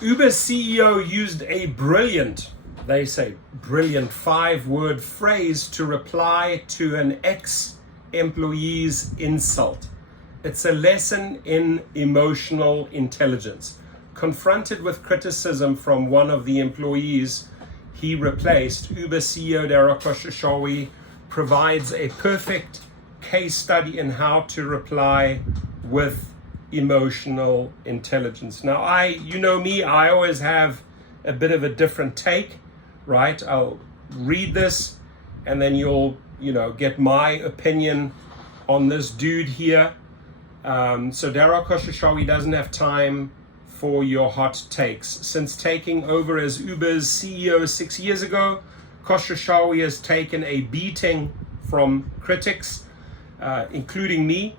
Uber's CEO used a brilliant 5-word phrase to reply to an ex-employee's insult. It's a lesson in emotional intelligence. Confronted with criticism from one of the employees he replaced, Uber CEO Dara Khosrowshahi provides a perfect case study in how to reply with emotional intelligence. Now, you know me, I always have a bit of a different take, right? I'll read this and then you'll, get my opinion on this dude here. So Dara Khosrowshahi doesn't have time for your hot takes. Since taking over as Uber's CEO 6 years ago, Khosrowshahi has taken a beating from critics, including me.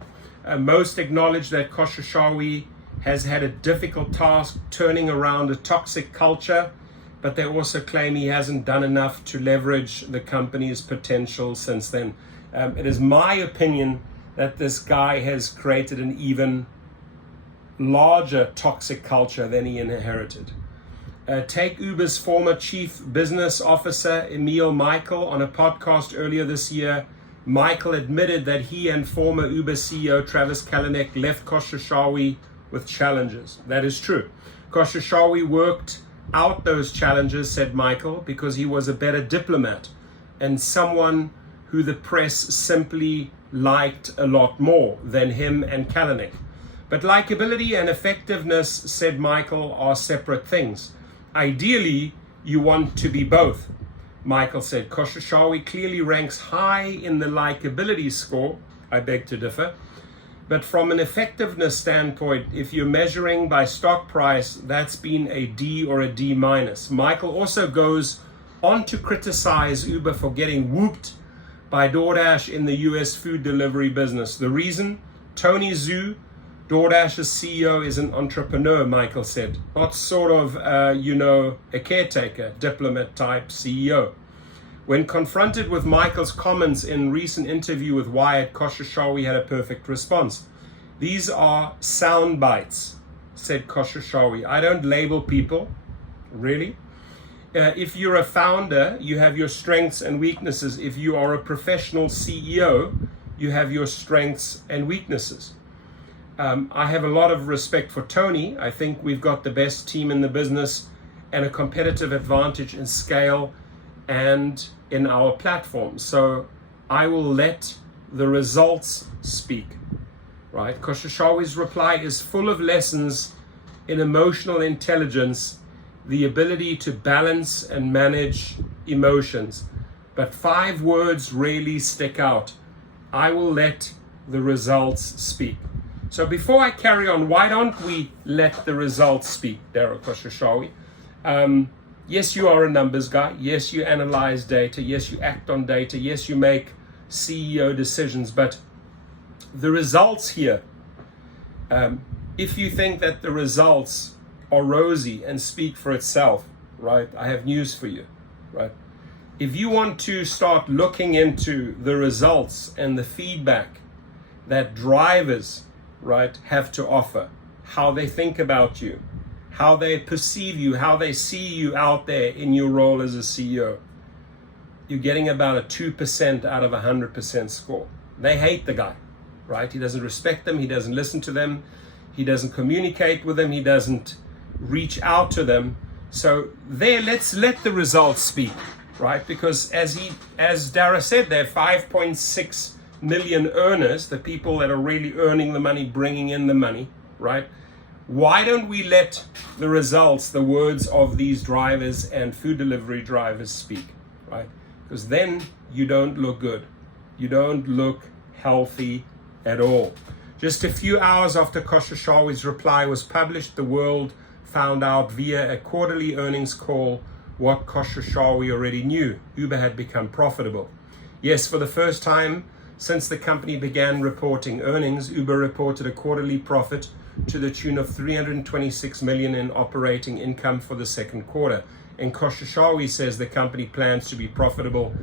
Most acknowledge that Khosrowshahi has had a difficult task turning around a toxic culture, but they also claim he hasn't done enough to leverage the company's potential since then. It is my opinion that this guy has created an even larger toxic culture than he inherited. Take Uber's former chief business officer, Emil Michael, on a podcast earlier this year. Michael admitted that he and former Uber CEO Travis Kalanick left Khosrowshahi with challenges. That is true. Khosrowshahi worked out those challenges, said Michael, because he was a better diplomat and someone who the press simply liked a lot more than him and Kalanick. But likability and effectiveness, said Michael, are separate things. Ideally, you want to be both. Michael said Khosrowshahi clearly ranks high in the likability score. I beg to differ. But from an effectiveness standpoint, if you're measuring by stock price, that's been a D or a D minus. Michael also goes on to criticize Uber for getting whooped by DoorDash in the US food delivery business. The reason? Tony Zhu, DoorDash's CEO, is an entrepreneur, Michael said, not sort of, a caretaker, diplomat type CEO. When confronted with Michael's comments in recent interview with Wired, Khosrowshahi had a perfect response. These are sound bites, said Khosrowshahi. I don't label people, really. If you're a founder, you have your strengths and weaknesses. If you are a professional CEO, you have your strengths and weaknesses. I have a lot of respect for Tony. I think we've got the best team in the business and a competitive advantage in scale and in our platform. So I will let the results speak, right? Khosrowshahi's reply is full of lessons in emotional intelligence, the ability to balance and manage emotions. But 5 words really stick out. I will let the results speak. So before I carry on, why don't we let the results speak, Dara Khosrowshahi? Yes, you are a numbers guy. Yes, you analyze data. Yes, you act on data. Yes, you make CEO decisions. But the results here, if you think that the results are rosy and speak for itself, right, I have news for you, right? If you want to start looking into the results and the feedback that drivers, right, have to offer, how they think about you, how they perceive you, how they see you out there in your role as a CEO, you're getting about a 2% out of 100% score. They hate the guy, right? He doesn't respect them. He doesn't listen to them. He doesn't communicate with them. He doesn't reach out to them. So there, let's let the results speak, right? Because as Dara said, there are 5.6 million earners, the people that are really earning the money, bringing in the money, right? Why don't we let the results, the words of these drivers and food delivery drivers speak, right? Because then you don't look good. You don't look healthy at all. Just a few hours after Khosrowshahi's reply was published, the world found out via a quarterly earnings call what Khosrowshahi already knew. Uber had become profitable. Yes, for the first time since the company began reporting earnings, Uber reported a quarterly profit to the tune of 326 million in operating income for the second quarter. And Khosrowshahi says the company plans to be profitable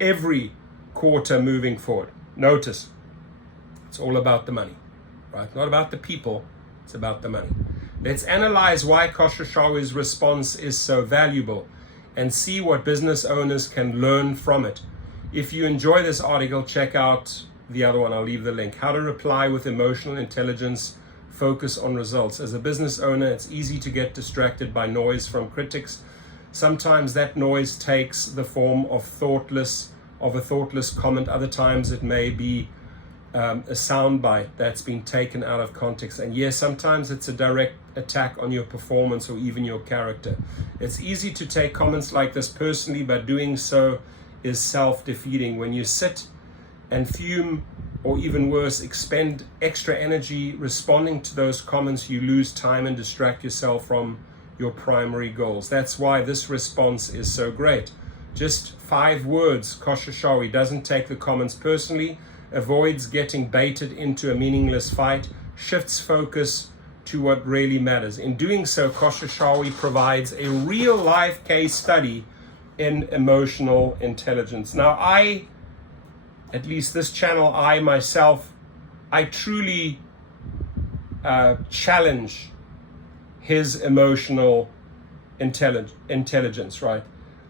every quarter moving forward. Notice, it's all about the money, right? Not about the people, it's about the money. Let's analyze why Khosrowshahi's response is so valuable and see what business owners can learn from it. If you enjoy this article, check out the other one. I'll leave the link. How to reply with emotional intelligence, focus on results. As a business owner, it's easy to get distracted by noise from critics. Sometimes that noise takes the form of a thoughtless comment. Other times it may be a soundbite that's been taken out of context. And yes, sometimes it's a direct attack on your performance or even your character. It's easy to take comments like this personally, but doing so is self-defeating. When you sit and fume, or even worse, expend extra energy responding to those comments, you lose time and distract yourself from your primary goals. That's why this response is so great. Just 5 words. Khosrowshahi doesn't take the comments personally, avoids getting baited into a meaningless fight, shifts focus to what really matters. In doing so, Khosrowshahi provides a real-life case study in emotional intelligence. Now, at least this channel, I truly challenge his emotional intelligence, right?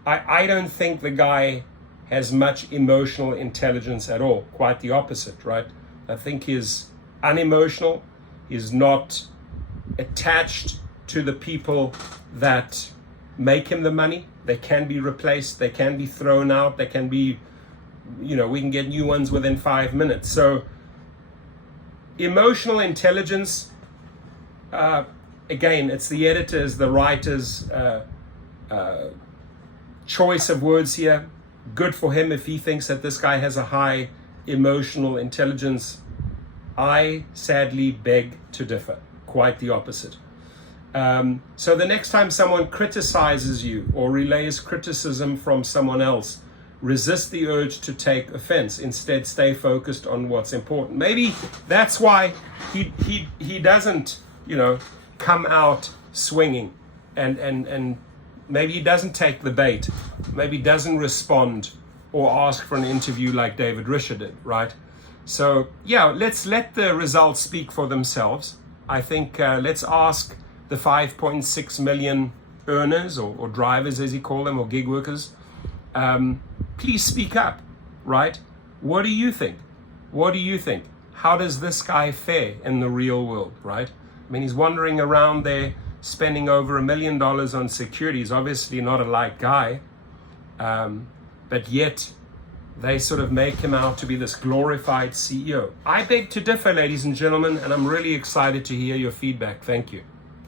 I don't think the guy has much emotional intelligence at all. Quite the opposite, right? I think he's unemotional. He's not attached to the people that make him the money. They can be replaced. They can be thrown out. They can be, we can get new ones within 5 minutes. So emotional intelligence, again, it's the editor's, the writer's choice of words here. Good for him if he thinks that this guy has a high emotional intelligence. I sadly beg to differ. Quite the opposite. So the next time someone criticizes you or relays criticism from someone else, resist the urge to take offense. Instead, stay focused on what's important. Maybe that's why he doesn't, come out swinging, and maybe he doesn't take the bait. Maybe he doesn't respond or ask for an interview like David Risher did, right? So yeah, let's let the results speak for themselves. I think let's ask the 5.6 million earners or drivers, as he called them, or gig workers, please speak up, right? What do you think? What do you think? How does this guy fare in the real world, right? I mean, he's wandering around there spending over $1 million on security. He's obviously not a light guy, but yet they sort of make him out to be this glorified CEO. I beg to differ, ladies and gentlemen, and I'm really excited to hear your feedback. Thank you.